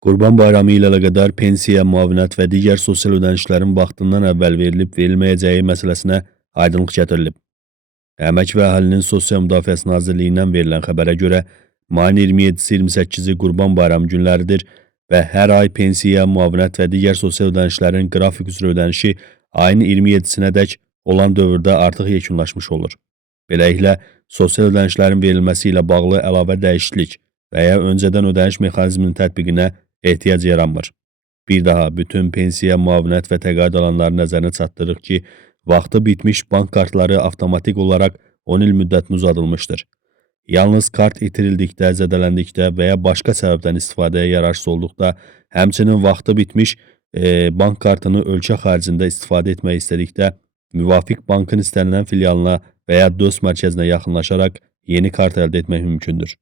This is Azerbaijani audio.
Qurban Bayramı ilə əlaqədar pensiya, müavinət və digər sosial ödənişlərin vaxtından əvvəl verilib-verilməyəcəyi məsələsinə aydınlıq gətirilib. Əmək və Əhalinin Sosial Müdafiəsi Nazirliyindən verilən xəbərə görə, mayın 27-28-i Qurban Bayramı günləridir və hər ay pensiya, müavinət və digər sosial ödənişlərin qrafik üzrə ödənişi ayın 27-sinədək olan dövrdə artıq yekunlaşmış olur. Beləliklə, sosial ödənişlərin verilməsi ilə bağlı əlavə dəyişiklik və ya öncədən ödəniş mexanizminin tətbiqinə ehtiyac yaranmır. Bir daha bütün pensiya, müavinət və təqaüd alanların nəzərinə çatdırırıq ki, vaxtı bitmiş bank kartları avtomatik olaraq 10 il müddətinə uzadılmışdır. Yalnız kart itirildikdə, zədələndikdə və ya başqa səbəbdən istifadəyə yararsız olduqda, həmçinin vaxtı bitmiş bank kartını ölkə xaricində istifadə etmək istədikdə, müvafiq bankın istənilən filialına və ya DÖS mərkəzinə yaxınlaşaraq yeni kart əldə etmək mümkündür.